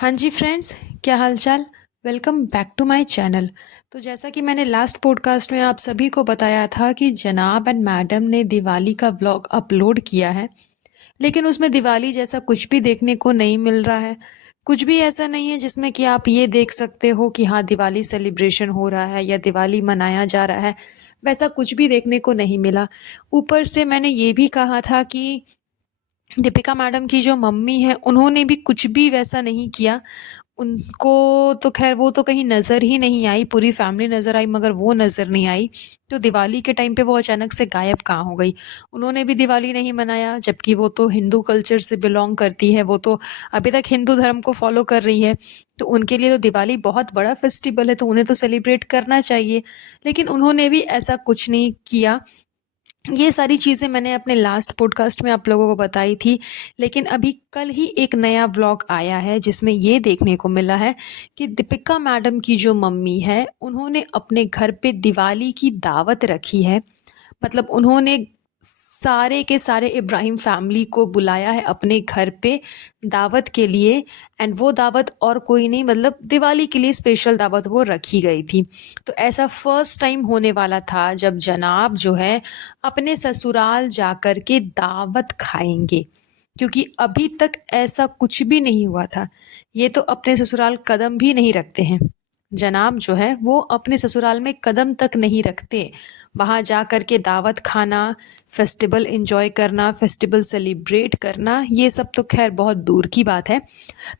हाँ जी फ्रेंड्स, क्या हालचाल। Welcome back to my channel. तो जैसा कि मैंने लास्ट पॉडकास्ट में आप सभी को बताया था कि जनाब एंड मैडम ने दिवाली का व्लॉग अपलोड किया है, लेकिन उसमें दिवाली जैसा कुछ भी देखने को नहीं मिल रहा है। कुछ भी ऐसा नहीं है जिसमें कि आप ये देख सकते हो कि हाँ, दिवाली सेलिब्रेशन हो रहा है या दिवाली मनाया जा रहा है। वैसा कुछ भी देखने को नहीं मिला। ऊपर से मैंने ये भी कहा था कि दीपिका मैडम की जो मम्मी है उन्होंने भी कुछ भी वैसा नहीं किया। उनको तो ख़ैर वो तो कहीं नज़र ही नहीं आई, पूरी फैमिली नज़र आई मगर वो नज़र नहीं आई। तो दिवाली के टाइम पे वो अचानक से गायब कहाँ हो गई। उन्होंने भी दिवाली नहीं मनाया, जबकि वो तो हिंदू कल्चर से बिलॉन्ग करती है, वो तो अभी तक हिंदू धर्म को फॉलो कर रही है। तो उनके लिए तो दिवाली बहुत बड़ा फेस्टिवल है, तो उन्हें तो सेलिब्रेट करना चाहिए। लेकिन उन्होंने भी ऐसा कुछ नहीं किया। ये सारी चीज़ें मैंने अपने लास्ट पॉडकास्ट में आप लोगों को बताई थी, लेकिन अभी कल ही एक नया व्लॉग आया है जिसमें ये देखने को मिला है कि दीपिका मैडम की जो मम्मी है, उन्होंने अपने घर पे दिवाली की दावत रखी है। मतलब उन्होंने सारे के सारे इब्राहिम फैमिली को बुलाया है अपने घर पे दावत के लिए। एंड वो दावत और कोई नहीं, मतलब दिवाली के लिए स्पेशल दावत वो रखी गई थी। तो ऐसा फर्स्ट टाइम होने वाला था जब जनाब जो है अपने ससुराल जाकर के दावत खाएंगे, क्योंकि अभी तक ऐसा कुछ भी नहीं हुआ था। ये तो अपने ससुराल कदम भी नहीं रखते हैं। जनाब जो है वो अपने ससुराल में कदम तक नहीं रखते। वहाँ जा कर के दावत खाना, फेस्टिवल एंजॉय करना, फेस्टिवल सेलिब्रेट करना, ये सब तो खैर बहुत दूर की बात है।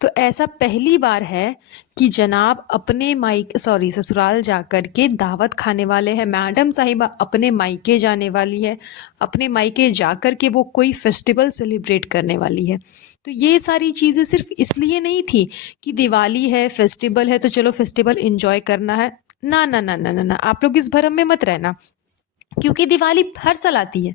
तो ऐसा पहली बार है कि जनाब अपने मायके सॉरी ससुराल जाकर के दावत खाने वाले हैं। मैडम साहिबा अपने मायके जाने वाली है, अपने मायके जाकर के वो कोई फेस्टिवल सेलिब्रेट करने वाली है। तो ये सारी चीज़ें सिर्फ इसलिए नहीं थी कि दिवाली है, फेस्टिवल है, तो चलो फेस्टिवल एंजॉय करना है। ना ना ना ना ना ना, आप लोग इस भरम में मत रहना, क्योंकि दिवाली हर साल आती है।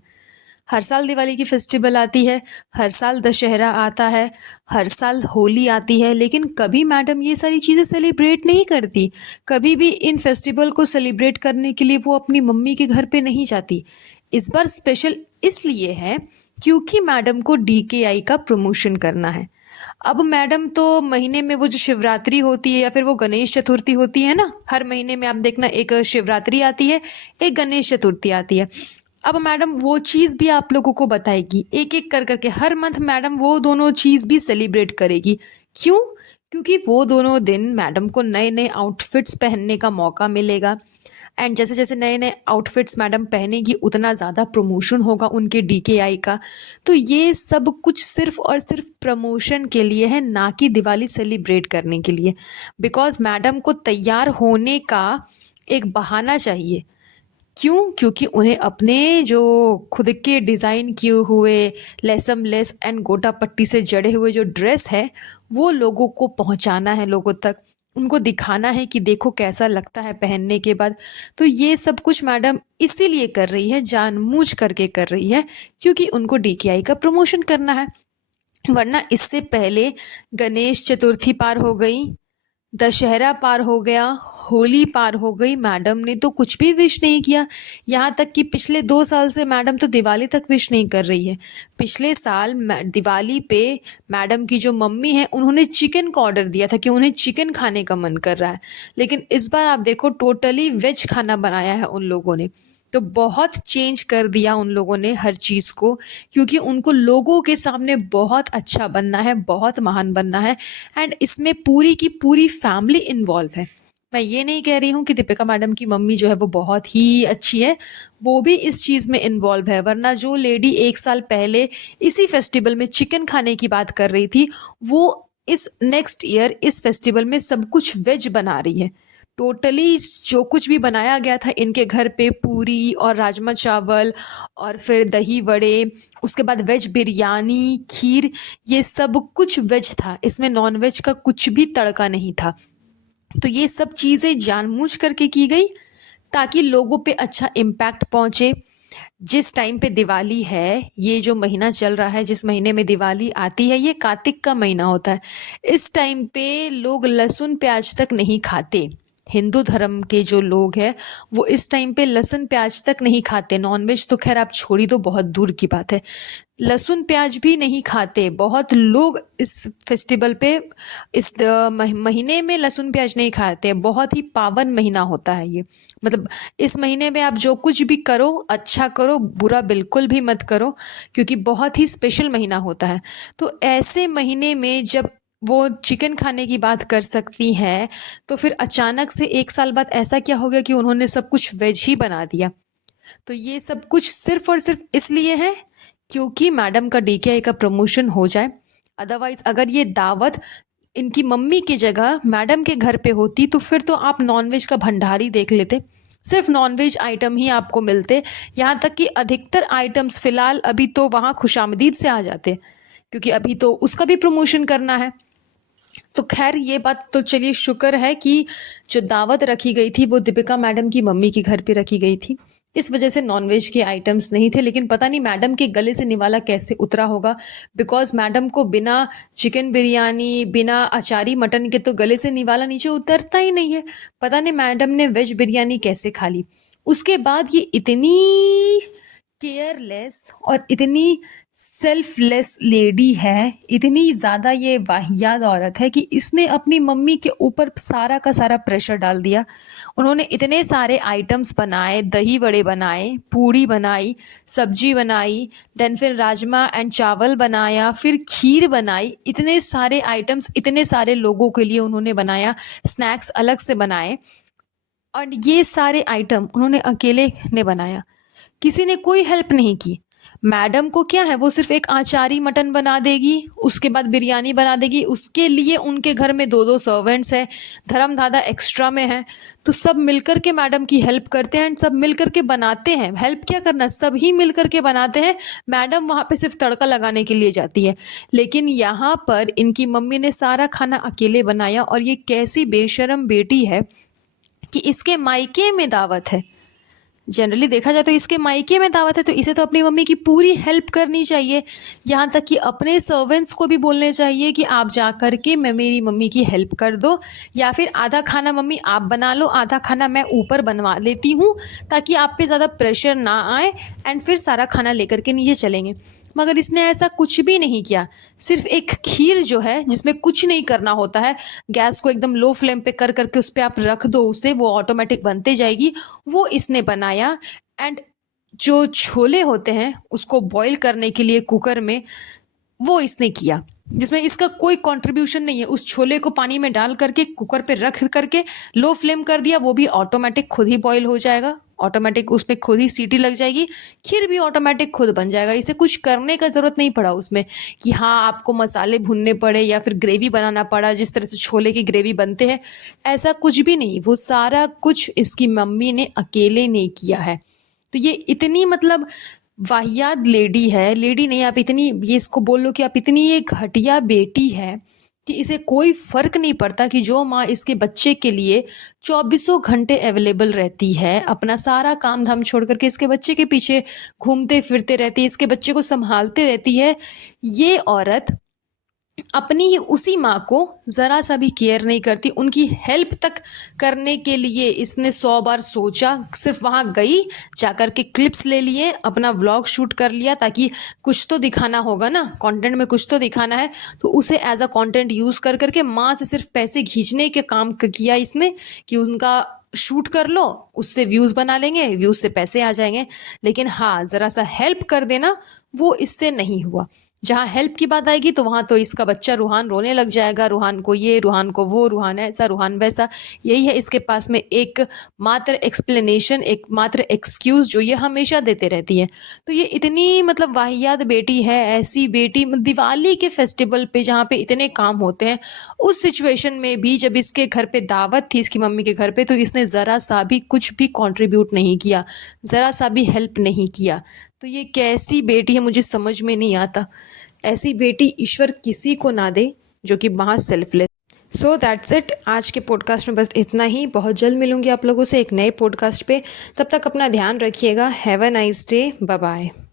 हर साल दिवाली की फेस्टिवल आती है, हर साल दशहरा आता है, हर साल होली आती है, लेकिन कभी मैडम ये सारी चीज़ें सेलिब्रेट नहीं करती। कभी भी इन फेस्टिवल को सेलिब्रेट करने के लिए वो अपनी मम्मी के घर पे नहीं जाती। इस बार स्पेशल इसलिए है क्योंकि मैडम को डीकेआई का प्रमोशन करना है। अब मैडम तो महीने में वो जो शिवरात्रि होती है या फिर वो गणेश चतुर्थी होती है ना, हर महीने में आप देखना एक शिवरात्रि आती है, एक गणेश चतुर्थी आती है। अब मैडम वो चीज़ भी आप लोगों को बताएगी, एक एक कर करके हर मंथ मैडम वो दोनों चीज़ भी सेलिब्रेट करेगी। क्यों? क्योंकि वो दोनों दिन मैडम को नए नए आउटफिट्स पहनने का मौका मिलेगा। एंड जैसे जैसे नए नए आउटफिट्स मैडम पहनेगी उतना ज़्यादा प्रमोशन होगा उनके डीकेआई का। तो ये सब कुछ सिर्फ और सिर्फ प्रमोशन के लिए है, ना कि दिवाली सेलिब्रेट करने के लिए। बिकॉज मैडम को तैयार होने का एक बहाना चाहिए। क्यों? क्योंकि उन्हें अपने जो खुद के डिज़ाइन किए हुए लेसम लेस एंड गोटा पट्टी से जड़े हुए जो ड्रेस है, वो लोगों को पहुंचाना है, लोगों तक उनको दिखाना है कि देखो कैसा लगता है पहनने के बाद। तो ये सब कुछ मैडम इसीलिए कर रही है, जानबूझ करके कर रही है, क्योंकि उनको डीकेआई का प्रमोशन करना है। वरना इससे पहले गणेश चतुर्थी पार हो गई, दशहरा पार हो गया, होली पार हो गई, मैडम ने तो कुछ भी विश नहीं किया। यहाँ तक कि पिछले 2 साल से मैडम तो दिवाली तक विश नहीं कर रही है। पिछले साल दिवाली पे मैडम की जो मम्मी है उन्होंने चिकन का ऑर्डर दिया था कि उन्हें चिकन खाने का मन कर रहा है, लेकिन इस बार आप देखो टोटली वेज खाना बनाया है उन लोगों ने। तो बहुत चेंज कर दिया उन लोगों ने हर चीज़ को, क्योंकि उनको लोगों के सामने बहुत अच्छा बनना है, बहुत महान बनना है। एंड इसमें पूरी की पूरी फैमिली इन्वॉल्व है। मैं ये नहीं कह रही हूँ कि दीपिका मैडम की मम्मी जो है वो बहुत ही अच्छी है, वो भी इस चीज़ में इन्वॉल्व है। वरना जो लेडी 1 साल पहले इसी फेस्टिवल में चिकन खाने की बात कर रही थी, वो इस नेक्स्ट ईयर इस फेस्टिवल में सब कुछ वेज बना रही है। टोटली जो कुछ भी बनाया गया था इनके घर पे, पूरी और राजमा चावल और फिर दही वड़े, उसके बाद वेज बिरयानी, खीर, ये सब कुछ वेज था। इसमें नॉन वेज का कुछ भी तड़का नहीं था। तो ये सब चीज़ें जानबूझ करके की गई ताकि लोगों पे अच्छा इम्पैक्ट पहुंचे। जिस टाइम पे दिवाली है, ये जो महीना चल रहा है, जिस महीने में दिवाली आती है, ये कार्तिक का महीना होता है। इस टाइम पे लोग लहसुन प्याज तक नहीं खाते। हिंदू धर्म के जो लोग हैं वो इस टाइम पे लहसुन प्याज तक नहीं खाते। नॉनवेज तो खैर आप छोड़ी दो, बहुत दूर की बात है, लहसुन प्याज भी नहीं खाते। बहुत लोग इस फेस्टिवल पे इस महीने में लहसुन प्याज नहीं खाते। बहुत ही पावन महीना होता है ये। मतलब इस महीने में आप जो कुछ भी करो, अच्छा करो, बुरा बिल्कुल भी मत करो, क्योंकि बहुत ही स्पेशल महीना होता है। तो ऐसे महीने में जब वो चिकन खाने की बात कर सकती हैं, तो फिर अचानक से 1 साल बाद ऐसा क्या हो गया कि उन्होंने सब कुछ वेज ही बना दिया। तो ये सब कुछ सिर्फ और सिर्फ इसलिए है क्योंकि मैडम का डीकेआई का प्रमोशन हो जाए। अदरवाइज अगर ये दावत इनकी मम्मी की जगह मैडम के घर पे होती तो फिर तो आप नॉनवेज का भंडार ही देख लेते। सिर्फ नॉनवेज आइटम ही आपको मिलते। यहाँ तक कि अधिकतर आइटम्स फ़िलहाल अभी तो वहाँ खुशामदीद से आ जाते, क्योंकि अभी तो उसका भी प्रमोशन करना है। तो खैर ये बात तो चलिए, शुक्र है कि जो दावत रखी गई थी वो दीपिका मैडम की मम्मी के घर पे रखी गई थी, इस वजह से नॉनवेज के आइटम्स नहीं थे। लेकिन पता नहीं मैडम के गले से निवाला कैसे उतरा होगा, बिकॉज मैडम को बिना चिकन बिरयानी, बिना अचारी मटन के तो गले से निवाला नीचे उतरता ही नहीं है। पता नहीं मैडम ने वेज बिरयानी कैसे खा ली। उसके बाद ये इतनी केयरलेस और इतनी सेल्फलेस लेडी है, इतनी ज़्यादा ये वाहियात औरत है कि इसने अपनी मम्मी के ऊपर सारा का सारा प्रेशर डाल दिया। उन्होंने इतने सारे आइटम्स बनाए, दही वड़े बनाए, पूड़ी बनाई, सब्जी बनाई, देन फिर राजमा एंड चावल बनाया, फिर खीर बनाई। इतने सारे आइटम्स इतने सारे लोगों के लिए उन्होंने बनाया, स्नैक्स अलग से बनाए, और ये सारे आइटम उन्होंने अकेले ने बनाया। किसी ने कोई हेल्प नहीं की। मैडम को क्या है, वो सिर्फ एक आचारी मटन बना देगी, उसके बाद बिरयानी बना देगी। उसके लिए उनके घर में 2-2 सर्वेंट्स है, धर्म दादा एक्स्ट्रा में है। तो सब मिलकर के मैडम की हेल्प करते हैं एंड सब मिलकर के बनाते हैं। हेल्प क्या करना, सब ही मिलकर के बनाते हैं। मैडम वहाँ पे सिर्फ तड़का लगाने के लिए जाती है। लेकिन यहाँ पर इनकी मम्मी ने सारा खाना अकेले बनाया, और ये कैसी बेशरम बेटी है कि इसके मायके में दावत है। जनरली देखा जाए तो इसके मायके में दावत है, तो इसे तो अपनी मम्मी की पूरी हेल्प करनी चाहिए। यहाँ तक कि अपने सर्वेंट्स को भी बोलने चाहिए कि आप जा कर के मैं मेरी मम्मी की हेल्प कर दो, या फिर आधा खाना मम्मी आप बना लो, आधा खाना मैं ऊपर बनवा लेती हूँ, ताकि आप पे ज़्यादा प्रेशर ना आए, एंड फिर सारा खाना लेकर के नीचे चलेंगे। मगर इसने ऐसा कुछ भी नहीं किया। सिर्फ एक खीर जो है, जिसमें कुछ नहीं करना होता है, गैस को एकदम लो फ्लेम पे कर करके उस पर आप रख दो, उसे वो ऑटोमेटिक बनते जाएगी, वो इसने बनाया। एंड जो छोले होते हैं उसको बॉईल करने के लिए कुकर में, वो इसने किया, जिसमें इसका कोई कंट्रीब्यूशन नहीं है। उस छोले को पानी में डाल करके कुकर पे रख करके लो फ्लेम कर दिया, वो भी ऑटोमेटिक खुद ही बॉईल हो जाएगा, ऑटोमेटिक उस पर खुद ही सीटी लग जाएगी, खीर भी ऑटोमेटिक खुद बन जाएगा। इसे कुछ करने का ज़रूरत नहीं पड़ा उसमें कि हाँ आपको मसाले भूनने पड़े या फिर ग्रेवी बनाना पड़ा, जिस तरह से छोले की ग्रेवी बनते हैं, ऐसा कुछ भी नहीं। वो सारा कुछ इसकी मम्मी ने अकेले ने किया है। तो ये इतनी मतलब वाहियात लेडी है, लेडी नहीं, आप इतनी, ये इसको बोल लो कि आप इतनी एक घटिया बेटी है कि इसे कोई फ़र्क नहीं पड़ता कि जो माँ इसके बच्चे के लिए 24 घंटे अवेलेबल रहती है, अपना सारा काम धाम छोड़ करके इसके बच्चे के पीछे घूमते फिरते रहती है, इसके बच्चे को संभालते रहती है। ये औरत अपनी ही उसी माँ को ज़रा सा भी केयर नहीं करती। उनकी हेल्प तक करने के लिए इसने 100 बार सोचा। सिर्फ वहाँ गई, जाकर के क्लिप्स ले लिए, अपना व्लॉग शूट कर लिया, ताकि कुछ तो दिखाना होगा ना, कंटेंट में कुछ तो दिखाना है, तो उसे एज अ कंटेंट यूज़ कर करके माँ से सिर्फ पैसे खींचने के काम किया इसने, कि उनका शूट कर लो, उससे व्यूज़ बना लेंगे, व्यूज़ से पैसे आ जाएंगे। लेकिन हाँ, ज़रा सा हेल्प कर देना, वो इससे नहीं हुआ। जहाँ हेल्प की बात आएगी तो वहाँ तो इसका बच्चा रूहान रोने लग जाएगा, रूहान को ये, रूहान को वो, रूहान ऐसा, रूहान वैसा। यही है इसके पास में एक मात्र एक्सप्लेनेशन, एक मात्र एक्सक्यूज़ जो ये हमेशा देते रहती है। तो ये इतनी मतलब वाहियात बेटी है, ऐसी बेटी दिवाली के फेस्टिवल पे जहाँ पे इतने काम होते हैं, उस सिचुएशन में भी जब इसके घर पे दावत थी इसकी मम्मी के घर पे, तो इसने ज़रा सा भी कुछ भी कॉन्ट्रीब्यूट नहीं किया, ज़रा सा भी हेल्प नहीं किया। तो ये कैसी बेटी है, मुझे समझ में नहीं आता। ऐसी बेटी ईश्वर किसी को ना दे जो कि महा सेल्फलेस। सो दैट्स इट, आज के पॉडकास्ट में बस इतना ही। बहुत जल्द मिलूंगी आप लोगों से एक नए पॉडकास्ट पे। तब तक अपना ध्यान रखिएगा। Have a nice day, bye bye.